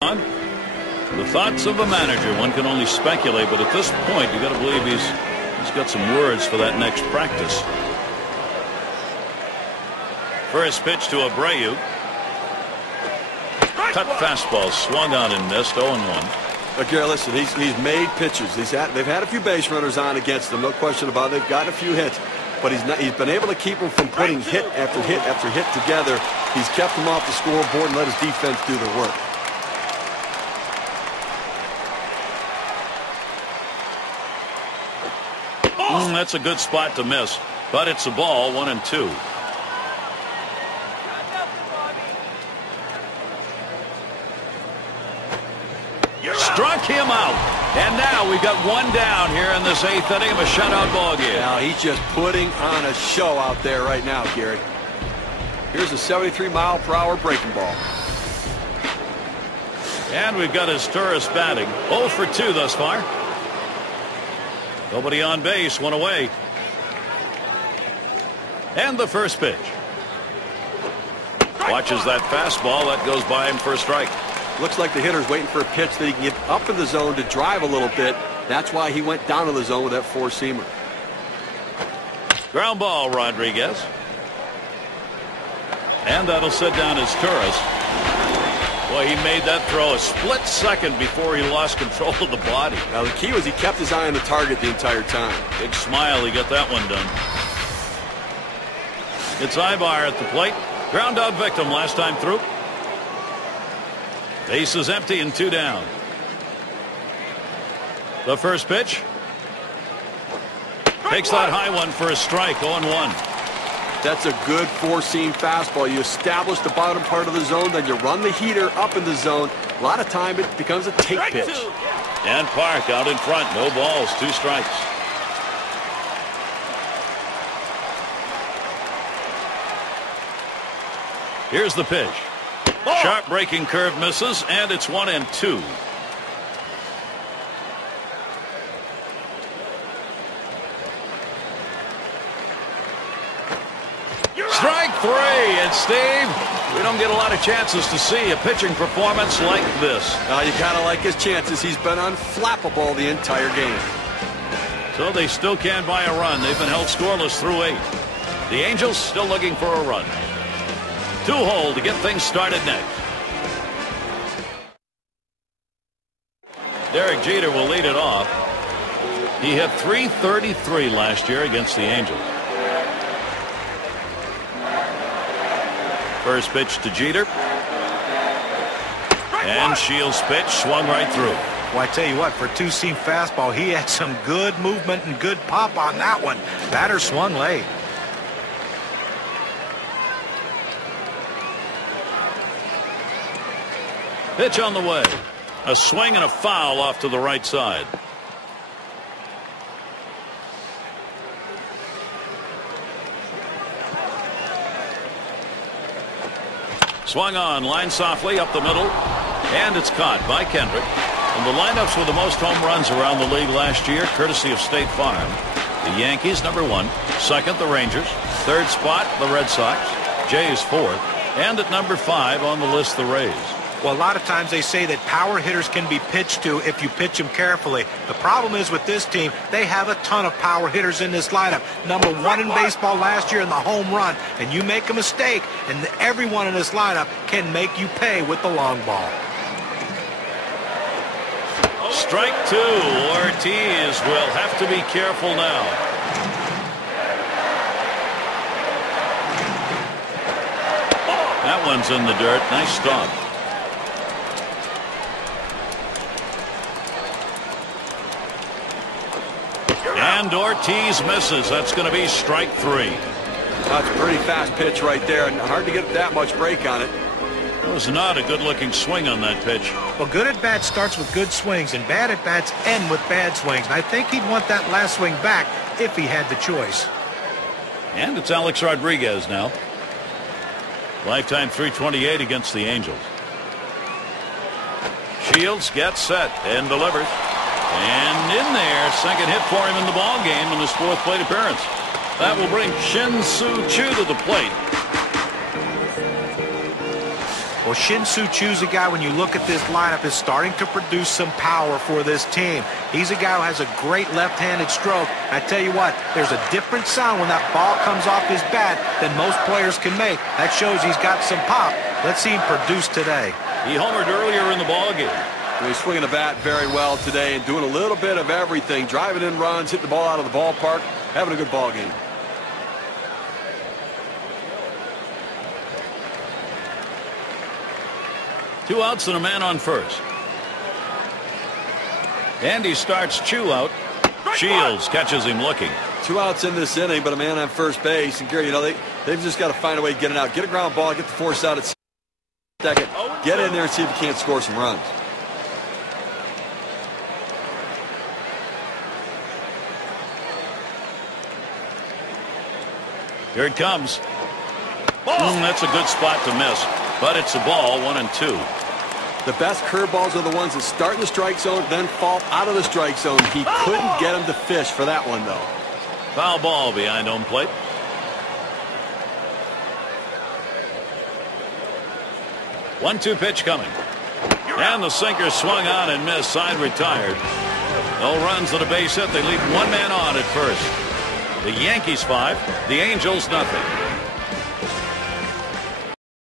on. The thoughts of a manager, one can only speculate, but at this point you got to believe he's got some words for that next practice. First pitch to Abreu. Cut fastball, swung on and missed. 0-1. Look, Gary, listen, he's made pitches. They've had a few base runners on against him, no question about it. They've gotten a few hits, but he's been able to keep them from putting hit after hit after hit together. He's kept them off the scoreboard and let his defense do the work. That's a good spot to miss, but it's a ball. 1-2. Struck him out, and now we've got one down here in this 8th inning of a shutout ball game. Now he's just putting on a show out there right now, Gary. Here's a 73-mile-per-hour breaking ball. And we've got his tourist batting. 0 for 2 thus far. Nobody on base, one away. And the first pitch. Watches that fastball. That goes by him for a strike. Looks like the hitter's waiting for a pitch that he can get up in the zone to drive a little bit. That's why he went down to the zone with that four-seamer. Ground ball, Rodriguez. And that'll sit down his tourist. Boy, he made that throw a split second before he lost control of the body. Now, the key was he kept his eye on the target the entire time. Big smile, he got that one done. It's Ibar at the plate. Ground out victim last time through. Base is empty and 2 down. The first pitch. Takes that high one for a strike. 0-1. That's a good four-seam fastball. You establish the bottom part of the zone, then you run the heater up in the zone. A lot of time it becomes a take pitch. And Park out in front. No balls, 2 strikes. Here's the pitch. Sharp breaking curve misses, and it's 1-2. Strike 3, and Steve, we don't get a lot of chances to see a pitching performance like this. You gotta like his chances. He's been unflappable the entire game. So they still can't buy a run. They've been held scoreless through 8. The Angels still looking for a run. 2-hole to get things started next. Derek Jeter will lead it off. He hit .333 last year against the Angels. First pitch to Jeter. And Shields' pitch swung right through. Well, I tell you what, for a 2-seam fastball, he had some good movement and good pop on that one. Batter swung late. Pitch on the way. A swing and a foul off to the right side. Swung on, line softly up the middle, and it's caught by Kendrick. And the lineups with the most home runs around the league last year, courtesy of State Farm. The Yankees, number 1. Second, the Rangers. Third spot, the Red Sox. Jays, 4th. And at number 5 on the list, the Rays. Well, a lot of times they say that power hitters can be pitched to if you pitch them carefully. The problem is with this team, they have a ton of power hitters in this lineup. Number 1 in baseball last year in the home run. And you make a mistake, and everyone in this lineup can make you pay with the long ball. Strike 2. Ortiz will have to be careful now. That one's in the dirt. Nice stop. And Ortiz misses. That's going to be strike 3. That's a pretty fast pitch right there, and hard to get that much break on it. It was not a good-looking swing on that pitch. Well, good at-bat starts with good swings, and bad at-bats end with bad swings. And I think he'd want that last swing back if he had the choice. And it's Alex Rodriguez now. Lifetime .328 against the Angels. Shields gets set and delivers. And in there, second hit for him in the ball game in his 4th plate appearance. That will bring Shin Soo Choo to the plate. Well, Shin Soo Choo's a guy, when you look at this lineup, is starting to produce some power for this team. He's a guy who has a great left-handed stroke. I tell you what, there's a different sound when that ball comes off his bat than most players can make. That shows he's got some pop. Let's see him produce today. He homered earlier in the ballgame. He's swinging the bat very well today and doing a little bit of everything. Driving in runs, hitting the ball out of the ballpark, having a good ball game. Two outs and a man on first. And he starts Choo out. Shields catches him looking. 2 outs in this inning, but a man on first base. And Gary, you know, they've just got to find a way to get it out. Get a ground ball, get the force out at second. Get in there and see if you can't score some runs. Here it comes. That's a good spot to miss. But it's a ball, 1-2. The best curveballs are the ones that start in the strike zone, then fall out of the strike zone. He couldn't get him to fish for that one, though. Foul ball behind home plate. One-two pitch coming. And the sinker swung on and missed. Side retired. No runs on a base hit. They leave one man on at first. The Yankees 5, the Angels nothing.